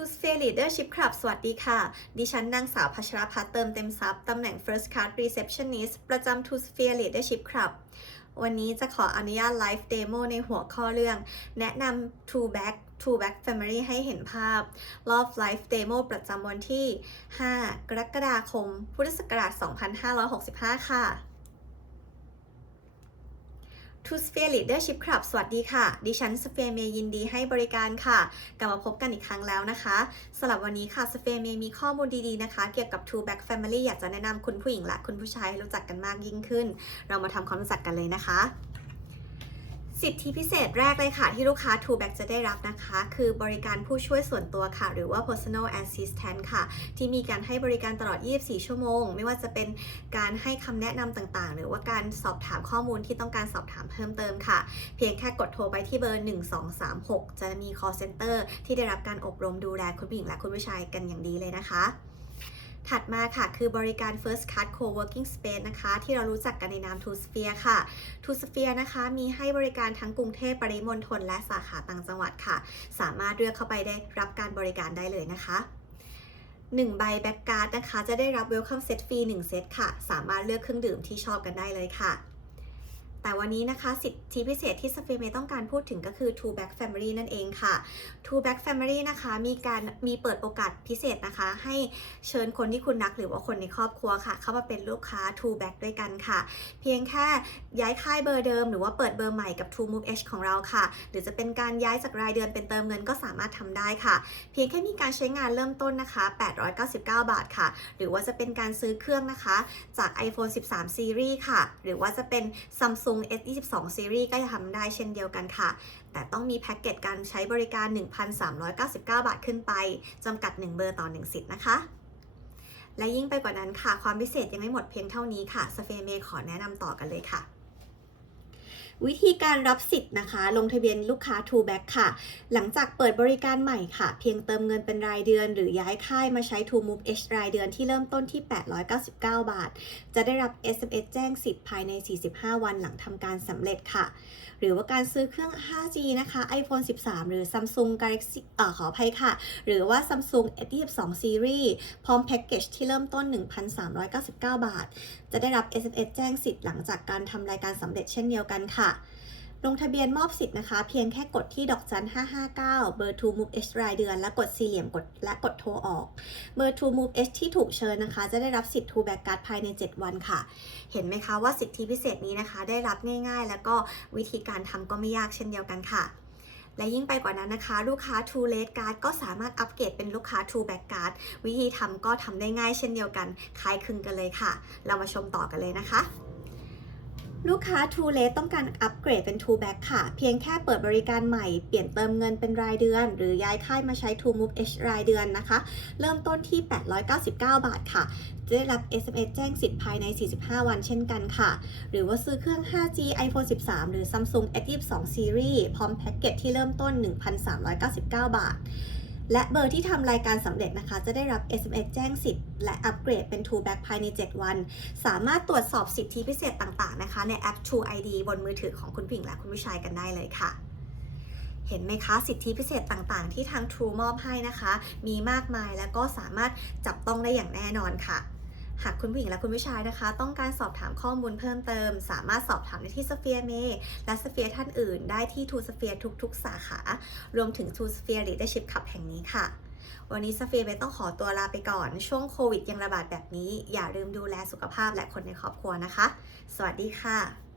To Stay Leadership Club สวัสดีค่ะ ดิฉันนางสาวพัชรพัฒน์เติมเต็มทรัพย์ตำแหน่ง First Card Receptionist ประจำ To Sphere Leadership Club วันนี้จะขออนุญาตไลฟ์เดโมในหัวข้อเรื่อง แนะนำ Two Back Two Back Family ให้เห็นภาพ รอบไลฟ์เดโมประจำวันที่ 5 กรกฎาคม พุทธศักราช 2565 ค่ะ To Sphere Leadership Club สวัสดีค่ะ ดิฉันสเฟียเมย์ยินดีให้บริการค่ะ กลับมาพบกันอีกครั้งแล้วนะคะสำหรับวันนี้ค่ะสเฟียเมย์มีข้อมูลดีๆนะคะ เกี่ยวกับ Two Back Family อยากจะแนะนำคุณผู้หญิงและคุณผู้ชายให้รู้จักกันมากยิ่งขึ้น เรามาทำความรู้จักกันเลยนะคะ สิทธิพิเศษแรกเลยค่ะ ที่ลูกค้า t o Back จะได้รับนะคะ คือบริการผู้ช่วยส่วนตัวค่ะ หรือว่า personal assistant ค่ะ ที่มีการให้บริการตลอด 24 ชั่วโมง ไม่ว่าจะเป็นการให้คำแนะนำต่างๆ หรือว่าการสอบถามข้อมูลที่ต้องการสอบถามเพิ่มเติมค่ะ เพียงแค่กดโทรไปที่เบอร์ 1236 จะมี call center ที่ได้รับการอบรมดูแลคุณผู้หญิงและคุณผู้ชายกันอย่างดีเลยนะคะ ถัดมาค่ะ คือบริการ First cut Co-working Space นะคะ ที่เรารู้จักกันในนาม Two Sphere ค่ะ Two Sphere นะคะ มีให้บริการทั้งกรุงเทพปริมณฑลและสาขาต่างจังหวัดค่ะ สามารถเลือกเข้าไปได้รับการบริการได้เลยนะคะ1ใบแบ็กการ์ดนะคะ จะได้รับเวลคัมเซตฟรี1เซตค่ะ สามารถเลือกเครื่องดื่มที่ชอบกันได้เลยค่ะ แต่วันนี้นะคะสิทธิพิเศษที่สเฟีเมต้องการพูดถึงก็คือ Two Back Family นั่นเองค่ะ Two Back Family นะคะมีการมีเปิดโอกาสพิเศษนะคะ ให้เชิญคนที่คุณรักหรือว่าคนในครอบครัวค่ะ เข้ามาเป็นลูกค้า Two Back ด้วยกันค่ะ เพียงแค่ย้ายค่ายเบอร์เดิม หรือว่าเปิดเบอร์ใหม่กับ True Move H ของเราค่ะ หรือจะเป็นการย้ายจากรายเดือนเป็นเติมเงินก็สามารถทำได้ค่ะ เพียงแค่มีการใช้งานเริ่มต้นนะคะ 899 บาทค่ะ หรือว่าจะเป็นการซื้อเครื่องนะคะ จาก iPhone 13 Series ค่ะ หรือว่าจะเป็น Samsung S22 Series ก็จะทำได้เช่นเดียวกันค่ะ แต่ต้องมีแพ็กเกจการใช้บริการ 1,399 บาทขึ้นไปจำกัด 1 เบอร์ต่อ 1 สิทธิ์นะคะ และยิ่งไปกว่านั้นค่ะ ความพิเศษยังไม่หมดเพียงเท่านี้ค่ะสเฟเมขอแนะนำต่อกันเลยค่ะ วิธีการรับสิทธิ์นะคะ ลงทะเบียนลูกค้า t o Back ค่ะ หลังจากเปิดบริการใหม่ค่ะ เพียงเติมเงินเป็นรายเดือน หรือย้ายค่ายมาใช้ t o Move H รายเดือนที่เริ่มต้นที่ 899 บาท จะได้รับ SMS แจ้งสิทธิ์ภายใน 45 วันหลังทำการสำเร็จค่ะ หรือว่าการซื้อเครื่อง 5G นะคะ iPhone 13 หรือ Samsung Galaxy เอ่อขออภัยค่ะ หรือว่า Samsung S22 Series พร้อมแพ็กเกจที่เริ่มต้น 1,399 บาทจะได้รับ SMS แจ้งสิทธิ์หลังจากการทำรายการสำเร็จเช่นเดียวกันค่ะ ลงทะเบียนมอบสิทธิ์นะคะ เพียงแค่กดที่ดอกจัน 559 เบอร์ True Move H รายเดือน และกดสี่เหลี่ยมกดและกดโทรออก เบอร์ True Move H ที่ถูกเชิญนะคะ จะได้รับสิทธิ์ True Back Card ภายใน 7 วันค่ะ เห็นไหมคะว่าสิทธิพิเศษนี้นะคะ ได้รับง่าย ๆ แล้วก็วิธีการทำก็ไม่ยากเช่นเดียวกันค่ะ และยิ่งไปกว่านั้นนะคะ ลูกค้า True Red Card ก็สามารถอัปเกรดเป็นลูกค้า True Back Card วิธีทำก็ทำได้ง่ายเช่นเดียวกัน คล้ายคลึงกันเลยค่ะ เรามาชมต่อกันเลยนะคะ ลูกค้า True Red ต้องการอัปเกรดเป็น True Back ค่ะ เพียงแค่เปิดบริการใหม่ เปลี่ยนเติมเงินเป็นรายเดือน หรือย้ายค่ายมาใช้ True Move H รายเดือนนะคะ เริ่มต้นที่ 899 บาทค่ะ จะได้รับ SMS แจ้งสิทธิ์ภายใน 45 วันเช่นกันค่ะ หรือว่าซื้อเครื่อง 5G iPhone 13 หรือ Samsung S22 Series พร้อมแพ็กเกจที่เริ่มต้น 1,399 บาท และเบอร์ที่ทำรายการสำเร็จนะคะ จะได้รับ SMS แจ้งสิทธิ์และอัปเกรดเป็น True Back ภายใน 7 วัน สามารถตรวจสอบสิทธิพิเศษต่างๆนะคะ ในแอป True ID บนมือถือของคุณผู้หญิงและคุณผู้ชายกันได้เลยค่ะ เห็นไหมคะ สิทธิพิเศษต่างๆ ที่ทาง True มอบให้นะคะ มีมากมายและก็สามารถจับต้องได้อย่างแน่นอนค่ะ หากคุณผู้หญิงและคุณผู้ชายนะคะ ต้องการสอบถามข้อมูลเพิ่มเติม สามารถสอบถามได้ที่สเฟียเมและสเฟียท่านอื่น ได้ที่ทูสเฟียทุกๆ สาขา รวมถึงทูสเฟีย Leadership ขับแห่งนี้ค่ะ วันนี้สเฟียเมต้องขอตัวลาไปก่อน ช่วงโควิดยังระบาดแบบนี้ อย่าลืมดูแลสุขภาพและคนในครอบครัวนะคะ สวัสดีค่ะ